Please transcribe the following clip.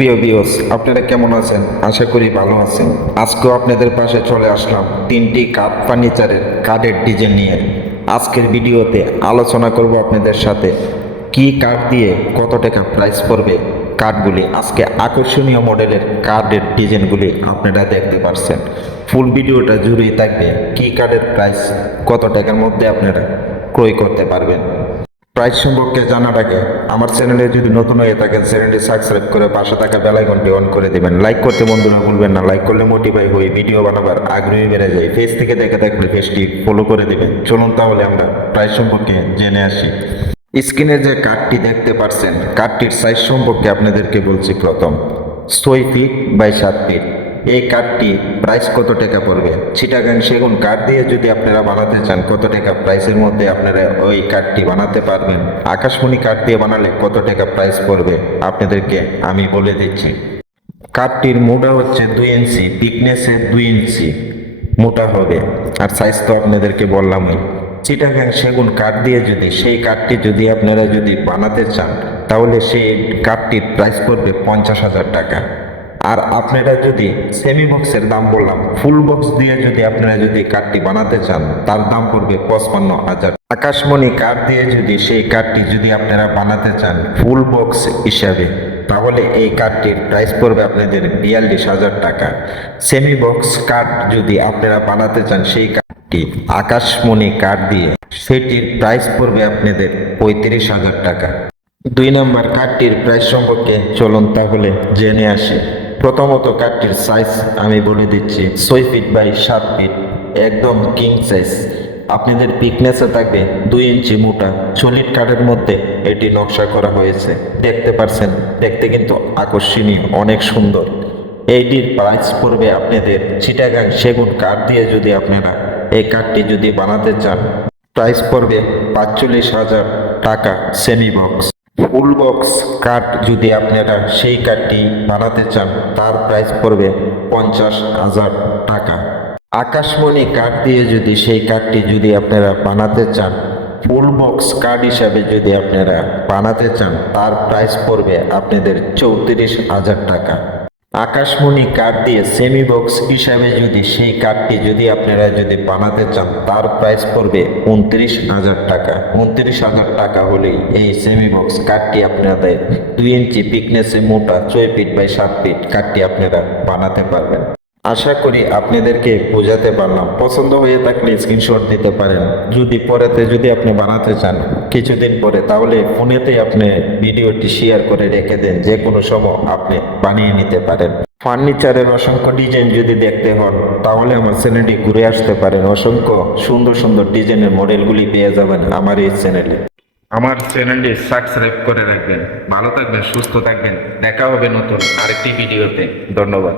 প্রিয় বিয়স আপনারা কেমন আছেন? আশা করি ভালো আছেন। আজকেও আপনাদের পাশে চলে আসলাম তিনটি কাপ ফার্নিচারের কাঠের ডিজাইন নিয়ে। আজকের ভিডিওতে আলোচনা করব আপনাদের সাথে কি কাঠ দিয়ে কত টাকা প্রাইস পড়বে। কাঠগুলি আজকে আকর্ষণীয় মডেলের কাঠের ডিজাইনগুলি আপনারা দেখতে পারছেন। ফুল ভিডিওটা জুড়েই থাকবে কি কাঠের প্রাইস কত টাকার মধ্যে আপনারা ক্রয় করতে পারবেন। প্রাইস সম্পর্কে জানার আগে আমার চ্যানেলে যদি নতুন হয়ে থাকেন, চ্যানেলটি সাবস্ক্রাইব করে পাশে থাকা বেলাইকনটি অন করে দিবেন। লাইক করতে বন্ধুরা ভুলবেন না। লাইক করলে মোটিভাই হয়ে ভিডিও বানাবার আগ্রহী বেড়ে যায়। ফেস থেকে দেখে থাকলে পেজটি ফলো করে দিবেন। চলুন তাহলে আমরা প্রাইস সম্পর্কে জেনে আসি। স্ক্রিনের যে কার্ডটি দেখতে পাচ্ছেন কার্ডটির সাইজ সম্পর্কে আপনাদেরকে বলছি প্রথম। ছয় ফিট বাই সাত ফিট এই কাঠটি প্রাইস কত টাকা পড়বে? চিটাগাং সেগুন কাঠ দিয়ে যদি আপনারা বানাতে চান, কত টাকা প্রাইসের মধ্যে আপনারা ওই কাঠটি বানাতে পারবেন? আকাশমণি কাঠ দিয়ে বানালে কত টাকা প্রাইস পড়বে? আপনাদেরকে আমি বলে দিচ্ছি। কাঠটির মোটা হচ্ছে দুই ইঞ্চি থিকনেসে দুই ইঞ্চি মোটা হবে। আর সাইজ তো আপনাদেরকে বললামই। চিটাগাং সেগুন কাঠ দিয়ে যদি, সেই কাঠটি যদি আপনারা যদি বানাতে চান, তাহলে সেই কাঠটির প্রাইস পড়বে পঞ্চাশ হাজার টাকা। আর আপনারা যদি সেমি বক্সের দাম বললাম ফুল বক্স দিয়ে যদি আপনারা যদি কাঠটি বানাতে চান, তার দাম পড়বে পঁচপান্ন হাজার। আকাশমণি কাঠ দিয়ে যদি সেই কার্ডটি যদি আপনারা বানাতে চান ফুল বক্স হিসাবে, তাহলে এই কার্ডটির প্রাইস পড়বে আপনাদের বিয়াল্লিশ হাজার টাকা। সেমি বক্স কাঠ যদি আপনারা বানাতে চান, সেই কার্ডটি আকাশমণি কাঠ দিয়ে, সেটির প্রাইস পড়বে আপনাদের পঁয়ত্রিশ হাজার টাকা। দুই নম্বর কার্ডটির প্রাইস সম্পর্কে চলুন তাহলে জেনে আসি। প্রথমত কাঠটির সাইজ আমি বলে দিচ্ছি ছয় ফিট বাই সাত ফিট একদম কিং সাইজ আপনাদের পিকনেসে থাকবে দুই ইঞ্চি মোটা। সলিড কাঠের মধ্যে এটি নকশা করা হয়েছে। দেখতে পারছেন, দেখতে কিন্তু আকর্ষণীয়, অনেক সুন্দর। এইটির প্রাইস পড়বে আপনাদের চিটাগাং সেগুন কাঠ দিয়ে যদি আপনারা এই কাঠটি যদি বানাতে চান প্রাইস পড়বে পাঁচচল্লিশ হাজার টাকা সেমি বক্স ফুল বক্স কাঠ যদি আপনারা সেই কাঠটি বানাতে চান, তার প্রাইস পড়বে পঞ্চাশ হাজার টাকা। আকাশমণি কাঠ দিয়ে যদি সেই কাঠটি যদি আপনারা বানাতে চান, ফুল বক্স কার্ড হিসাবে যদি আপনারা বানাতে চান, তার প্রাইস পড়বে আপনাদের চৌত্রিশ হাজার টাকা। আকাশমণি কাঠ দিয়ে সেমি বক্স হিসাবে যদি সেই কার্ডটি যদি আপনারা যদি বানাতে চান, তার প্রাইস পড়বে উনত্রিশ হাজার টাকা। উনত্রিশ হাজার টাকা হলেই এই সেমি বক্স কাঠটি আপনাদের দুই ইঞ্চি পিকনেসে মোটা ছয় ফিট বাই সাত ফিট কাঠটি আপনারা বানাতে পারবেন। আশা করি আপনাদেরকে বোঝাতে পারলাম। পছন্দ হয়ে থাকলে স্ক্রিনশট দিতে পারেন। যদি পরেতে যদি আপনি বানাতে চান কিছুদিন পরে, তাহলে ফোনেতেই আপনি ভিডিওটি শেয়ার করে রেখে দেন। যে কোনো সময় আপনি বানিয়ে নিতে পারেন। ফার্নিচারের অসংখ্য ডিজাইন যদি দেখতে হন, তাহলে আমার চ্যানেলটি ঘুরে আসতে পারেন। অসংখ্য সুন্দর সুন্দর ডিজাইনের মডেলগুলি পেয়ে যাবেন আমার এই চ্যানেলে আমার চ্যানেলটি সাবস্ক্রাইব করে রাখবেন। ভালো থাকবেন, সুস্থ থাকবেন। দেখা হবে নতুন আরেকটি ভিডিওতে ধন্যবাদ।